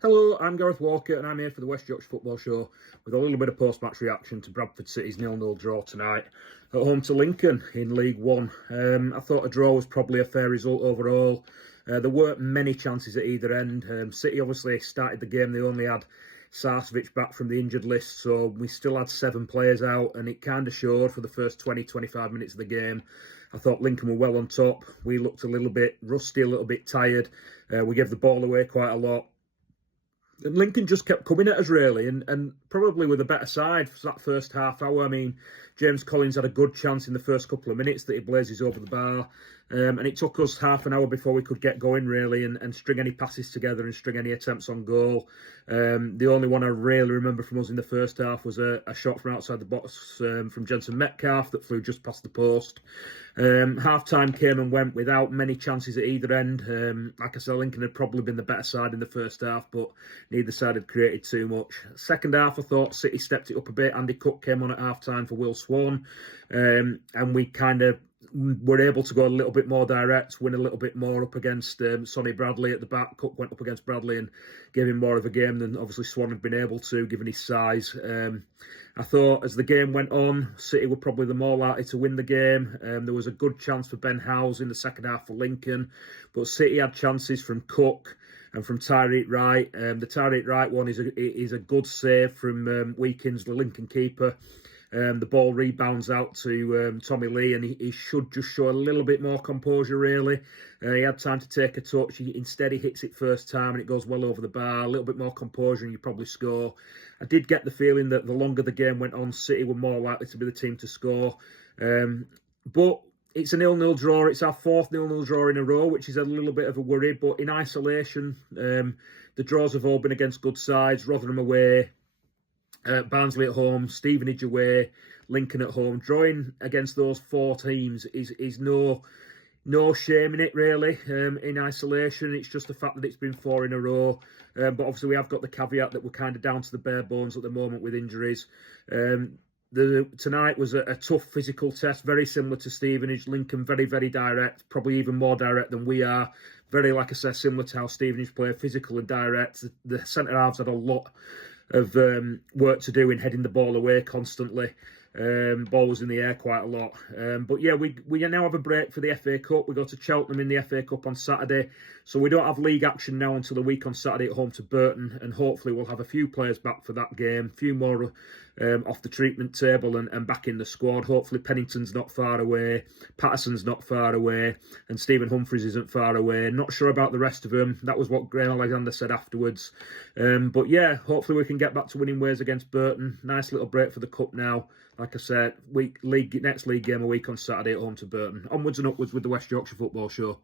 Hello, I'm Gareth Walker and I'm here for the West Yorkshire Football Show with a little bit of post-match reaction to Bradford City's 0-0 draw tonight at home to Lincoln in League One. I thought a draw was probably a fair result overall. There weren't many chances at either end. City obviously started the game, they only had Sarcevic back from the injured list, so we still had 7 players out, and it kind of showed for the first 20-25 minutes of the game. I thought Lincoln were well on top. We looked a little bit rusty, a little bit tired. We gave the ball away quite a lot. And Lincoln just kept coming at us, really, and probably with a better side for that first half hour. I mean, James Collins had a good chance in the first couple of minutes that he blazes over the bar. And it took us half an hour before we could get going, really, and string any passes together and string any attempts on goal. The only one I really remember from us in the first half was a shot from outside the box from Jensen Metcalf that flew just past the post. Half-time came and went without many chances at either end. Like I said, Lincoln had probably been the better side in the first half, but neither side had created too much. Second half, I thought City stepped it up a bit. Andy Cook came on at half-time for Will Swan, and we kind of were able to go a little bit more direct, win a little bit more up against Sonny Bradley at the back. Cook went up against Bradley and gave him more of a game than obviously Swan had been able to, given his size. I thought as the game went on, City were probably the more likely to win the game. There was a good chance for Ben Howes in the second half for Lincoln, but City had chances from Cook and from Tyreek Wright. The Tyreek Wright one is a good save from Weekins, the Lincoln keeper. The ball rebounds out to Tommy Lee, and he should just show a little bit more composure, really. He had time to take a touch. Instead, he hits it first time, and it goes well over the bar. A little bit more composure, and you probably score. I did get the feeling that the longer the game went on, City were more likely to be the team to score. But it's a 0-0 draw. It's our 4th 0-0 draw in a row, which is a little bit of a worry. But in isolation, the draws have all been against good sides. Rotherham away, Barnsley at home, Stevenage away, Lincoln at home. Drawing against those 4 teams is no shame in it, really. In isolation, it's just the fact that it's been 4 in a row. But obviously, we have got the caveat that we're kind of down to the bare bones at the moment with injuries. Tonight was a tough physical test, very similar to Stevenage. Lincoln very, very direct, probably even more direct than we are. Very, like I said, similar to how Stevenage play, physical and direct. The centre halves had a lot of work to do in heading the ball away constantly. Ball was in the air quite a lot. But yeah, we now have a break for the FA Cup. We go to Cheltenham in the FA Cup on Saturday. So we don't have league action now until the week on Saturday at home to Burton. And hopefully we'll have a few players back for that game. A few more off the treatment table and back in the squad. Hopefully Pennington's not far away. Patterson's not far away. And Stephen Humphries isn't far away. Not sure about the rest of them. That was what Graham Alexander said afterwards. But yeah, hopefully we can get back to winning ways against Burton. Nice little break for the Cup now. Like I said, next league game a week on Saturday at home to Burton. Onwards and upwards with the West Yorkshire Football Show.